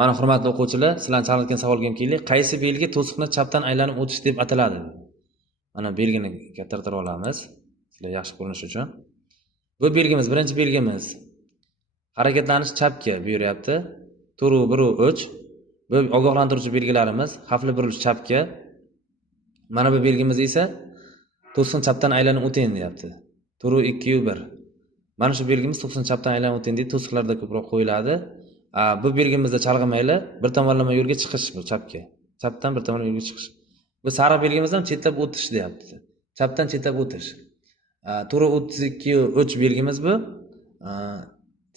Mana hurmatli o'quvchilar, sizlarni chalg'itgan savolga keldik. Qaysi belgi to'siqni chapdan aylanib o'tish deb ataladi? Mana belgini kattartirib olamiz, sizlar yaxshi ko'rinish uchun. Bu belgimiz, birinchi belgimiz harakatlanish chapga buyuryapti. Turu 1 3. Bu ogohlantiruvchi belgilarimiz, xavfli burilish chapga. Mana bu belgimiz esa to'siqni chapdan aylanib o'ting deyapti. Turu 2 1. Mana shu belgimiz to'siqni chapdan aylanib o'ting deydi, to'siqlarda ko'proq qo'yiladi. Bu belgimizda chalg'imaylar, bir tomonlama yo'lga chiqish bu chapga. Chapdan bir tomonlama yo'lga chiqish. Bu sariq belgimiz ham chetlab o'tish deyapti. Chapdan chetlab o'tish. Turu 32 3 belgimiz bu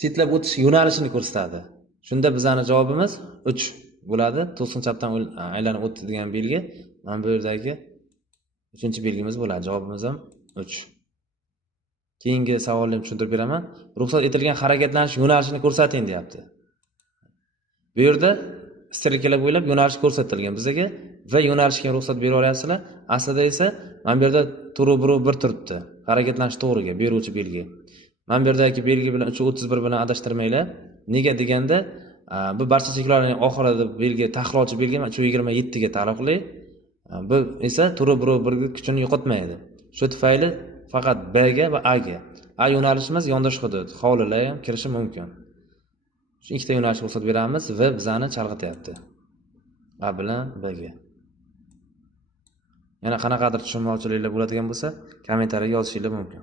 chetlab o'tish yo'nalishini ko'rsatadi. Shunda bizning javobimiz 3 bo'ladi. To'siqni chapdan aylanib o'tdi degan belgi. Mana bu yerdagi 3-belgimiz bo'ladi. Javobimiz ham 3. Keyingi savolni tushuntirib beraman. Ruxsat etilgan harakatlanish yo'nalishini ko'rsating deyapti. Bu yerda strelkalar bo'ylab yo'nalish ko'rsatilgan bizga va yo'nalishga ruxsat berib olyapsizlar. Aslida esa mana bu yerda turu 1 turibdi. Harakatlanish to'g'riga beruvchi belgi. Mana bu yerdagi belgi bilan 331 bilan adashtirmanglar. Nega deganda, bu barcha cheklovlarning oxirida belgi taxlovchi belgi 327 ga taalluqli. Bu esa turu 1 kuchini yo'qotmaydi. Shu tufayli faqat B ga va A ga. A yo'nalishimiz yondosh hudud, hovlilar ham kirishi mumkin. Shu ikkita yo'nalishga ruxsat beramiz va bizani chalg'ityapti. A bilan B ga. Yana qanaqadir tushunmovchiliklar bo'ladigan bo'lsa, kommentariyaga yozishingiz mumkin.